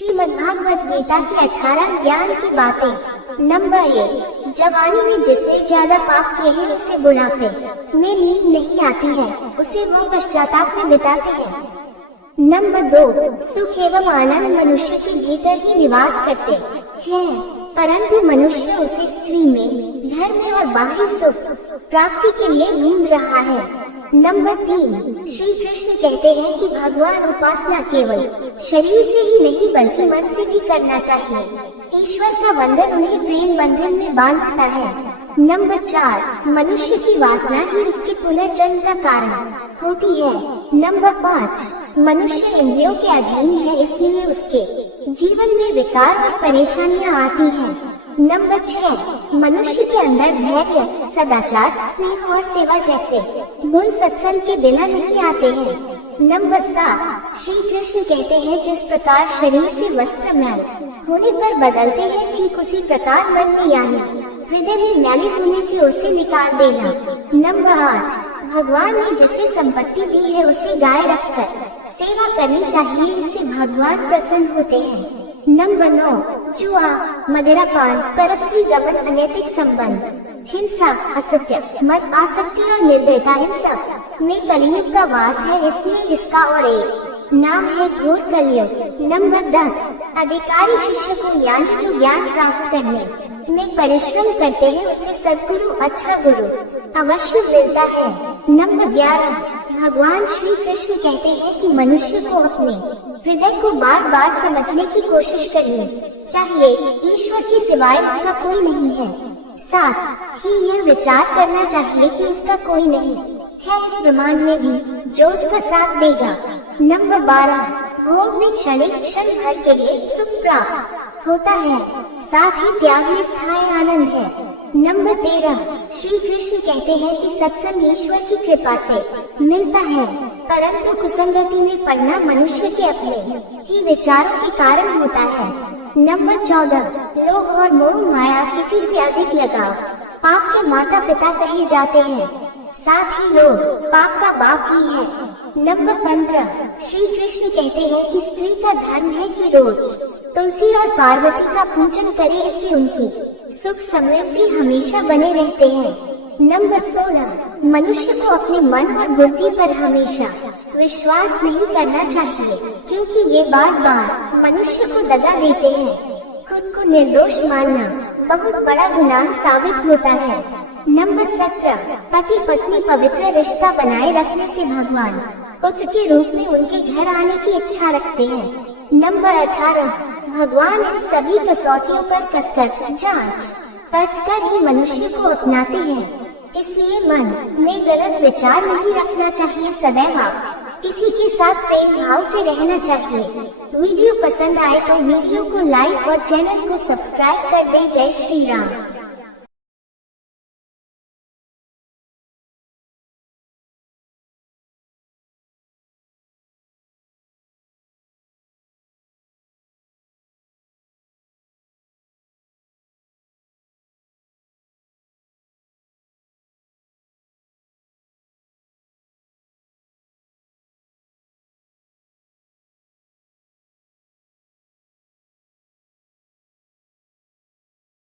श्रीमद्भागवत गीता की 18 ज्ञान की बातें। नंबर 1, जवानी में जिसने ज्यादा पाप किए हैं उसे बुढ़ापे में नींद नहीं आती है, उसे वो पश्चाताप में बिताते हैं। नंबर 2, सुख एवं आनंद मनुष्य के भीतर ही निवास करते हैं, परंतु मनुष्य उसे स्त्री में धर्म और बाहरी सुख प्राप्ति के लिए ढूंढ रहा है। नंबर 3, श्री कृष्ण कहते हैं कि भगवान उपासना केवल शरीर से ही नहीं बल्कि मन से भी करना चाहिए। ईश्वर का बंधन उन्हें प्रेम बंधन में बांधता है। नंबर 4, मनुष्य की वासना ही उसके पुनर्जन्म का कारण होती है। नंबर 5, मनुष्य इंद्रियों के अधीन है, इसलिए उसके जीवन में विकार और परेशानियां आती हैं। नंबर 6, मनुष्य के अंदर धैर्य, सदाचार, स्नेह और सेवा जैसे गुण सत्संग के बिना नहीं आते हैं। नंबर 7, श्री कृष्ण कहते हैं जिस प्रकार शरीर से वस्त्र मैल होने पर बदलते हैं, ठीक उसी प्रकार मन में यानी हृदय में मैली होने से उसे निकाल देना। नंबर 8, भगवान ने जिसे संपत्ति दी है उसे गाय रखकर सेवा करनी चाहिए, इससे भगवान प्रसन्न होते हैं। नंबर 9, जुआ, मदिरापान, परस्त्री गमन, अनैतिक संबंध, हिंसा, असत्य, मद आसक्ति और निर्दयता, इन सब में कलयुग का वास है, इसलिए इसका और एक नाम है घोर कलयुग। नंबर 10, अधिकारी शिष्य को यानी जो ज्ञान प्राप्त करने में परिश्रम करते हैं उसे सद्गुरु, अच्छा गुरु अवश्य मिलता है। नंबर 11, भगवान श्री कृष्ण कहते हैं कि मनुष्य को अपने हृदय को बार बार समझने की कोशिश करनी चाहिए, ईश्वर के सिवाय उसका कोई नहीं है। साथ ही यह विचार करना चाहिए कि उसका कोई नहीं है इस ब्रह्मांड में भी जो उसका साथ देगा। नंबर 12, भोग में क्षणिक क्षण भर के लिए सुख प्राप्त होता है, साथ ही त्याग में स्थायी आनंद है। नंबर 13, श्री कृष्ण कहते हैं कि सत्संग ईश्वर की कृपा से मिलता है, परंतु कुसंगति में पड़ना मनुष्य के अपने ही विचारों के कारण होता है। नंबर 14, लोभ और मोह माया, किसी से अधिक लगाव पाप के माता पिता कहे जाते हैं, साथ ही लोभ पाप का बाप ही है। नंबर 15, श्री कृष्ण कहते हैं कि स्त्री का धर्म है कि रोज तुलसी और पार्वती का पूजन करे, इससे उनकी सुख समृद्धि हमेशा बने रहते हैं। नंबर 16, मनुष्य को अपने मन और बुद्धि पर हमेशा विश्वास नहीं करना चाहिए, क्योंकि ये बार बार मनुष्य को दगा देते हैं। खुद को निर्दोष मानना बहुत बड़ा गुनाह साबित होता है। नंबर 17, पति पत्नी पवित्र रिश्ता बनाए रखने से भगवान पुत्र के रूप में उनके घर आने की इच्छा रखते हैं। नंबर 18, भगवान इन सभी कसौटियों पर कसकर जांच परख कर ही मनुष्य को अपनाते हैं, इसलिए मन में गलत विचार नहीं रखना चाहिए, सदैव किसी के साथ प्रेम भाव से रहना चाहिए। वीडियो पसंद आए तो वीडियो को लाइक और चैनल को सब्सक्राइब कर दें। जय श्री राम।